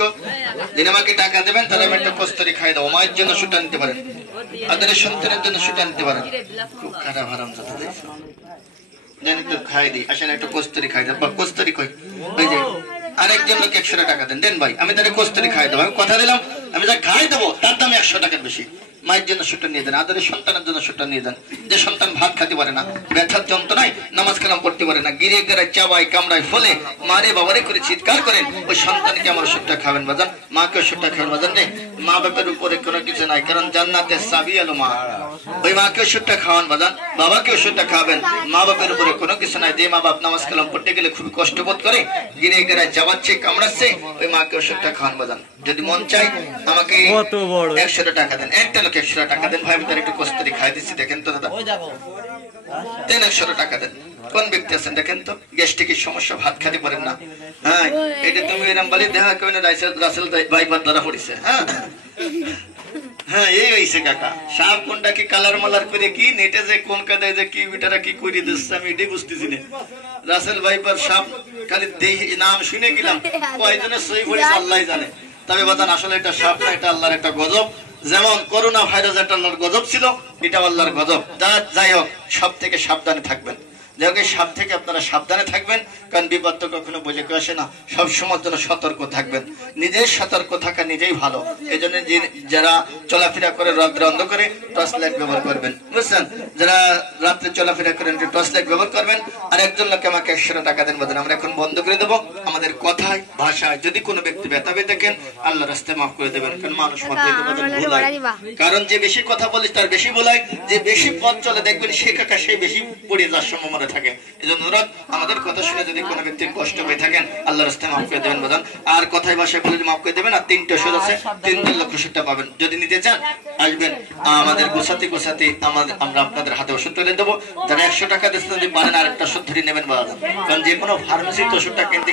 কো দিন আমাকে টাকা দেবেন তাহলে আমি একটা কস্তরি খাই দেবো মায়ের জন্য ওষুধটা নিতে পারেন আপনাদের সন্তানের জন্য ওষুধটা নিতে পারেন খুব খারাপ হারাম জাদা জানি তো খাই দিই আসলে একটা কস্তরি খাই দেবো কস্তরি কই ওই যে আরেকজন লোক 100 টাকা দেন দেন ভাই আমি তাহলে কস্তরি খাই দেবো আমি কথা দিলাম আমি যা খাই দেবো তার দাম 100 টাকার বেশি মায়ের জন্য সেটা নিয়ে দেন আদরের সন্তানের জন্য সেটা নিয়ে দেন যে সন্তান ভাত খেতে পারে না ব্যথার যন্ত্রণায় নামাজ কালাম পড়তে পারে না গিরে গেড়ে চাবাই কামড়ায় ফলে মারে বাবারে করে চিৎকার করেন ওই সন্তানকে আমার ওষুধটা খাবেন বাজান মাকে ওষুধটা খাবেন বাজান নেই মা বাপের উপরে কোনো কিছু নাই কারণ জান্নাতের চাবি এলো মা ওই মাকে ওষুধটা খাওয়ান বাজান বাবাকে ওষুধটা খাবেন মা বাপের উপরে কোনো কিছু নাই যে মা বাপ নামাজ কালাম পড়তে গেলে খুবই কষ্ট বোধ করে গিরে গেড়ে চাবাচ্ছে কামড়াচ্ছে ওই মাকে ওষুধটা খাওয়ান বাজান যদি মন চাই আমাকে 100 টাকা দেন একটা লোক 100 টাকা দেন ভাই আমি তার একটু কস্তরি খাই দিচ্ছি দেখেন তো দাদা দেন 100 টাকা দেন কোন ব্যক্তি আছেন দেখেন তো গ্যাস্ট্রিকের সমস্যা ভাত খেতে পারেন না হ্যাঁ এটা তুমি এরকম বলে দেখা কেউ না রাসেল ভাইবার দ্বারা পড়িছে হ্যাঁ হ্যাঁ এই হয়েছে কাকা সাপ কোনটা কি কালার মালার করে কি নেটে যে কোন কাদায় যে কি বিটারা কি করে দিচ্ছে আমি এটাই বুঝতেছি না রাসেল ভাইবার সাপ খালি নাম শুনে গেলাম কয়জনের সই পড়েছে আল্লাহ জানে তবে বাজান আসলে এটা সাপ না এটা আল্লাহর একটা গজব যেমন করোনা ভাইরাস একটা আল্লাহর গজব ছিল এটা আল্লাহর গজব যাই হোক সব থেকে সাবধানে থাকবেন যাই হোক সাপ থেকে আপনারা সাবধানে থাকবেন কারণ বিপদ তো কখনো বুঝে কেউ আসে না সবসময় জন্য সতর্ক থাকবেন নিজের সতর্ক থাকা নিজেই ভালো এই জন্য যারা চলাফেরা করে রাত্রে অন্ধকারে টর্চ লাইট ব্যবহার করবেন বুঝছেন যারা রাত্রে চলাফেরা করেন টর্চ লাইট ব্যবহার করবেন আর একজন লোককে আমাকে 100 টাকা দেন বলেন আমরা এখন বন্ধ করে দেবো আমাদের কথায় ভাষায় যদি কোনো ব্যক্তি ব্যথা পেয়ে থাকেন আল্লাহ রাস্তায় মাফ করে দেবেন কারণ মানুষ মাত্রই ভুল হয় কারণ যে বেশি কথা বলিস তার বেশি ভুল হয় যে বেশি পথ চলে দেখবেন সে কাকা সেই বেশি পড়ে যাওয়ার সম্ভাবনা থাকে এজন্য আমাদের কথা শুনে যদি কোনো ব্যক্তির কষ্ট হয়ে থাকেন আল্লাহ রাস্তায় মাফ করে দেবেন বাজান আর কথায় ভাষায় বলে মাফ করে দেবেন আর 3টা ওষুধ আছে 3 লক্ষ ওষুধটা পাবেন যদি নিতে চান আসবেন আমাদের গোছাতে আমরা আপনাদের হাতে ওষুধ তুলে দেবো যারা 100 টাকা দিচ্ছেন যদি পারেন আরেকটা ওষুধ ধরে নেবেন বাজান কারণ যে কোনো ফার্মেসিতে ওষুধটা কিনতে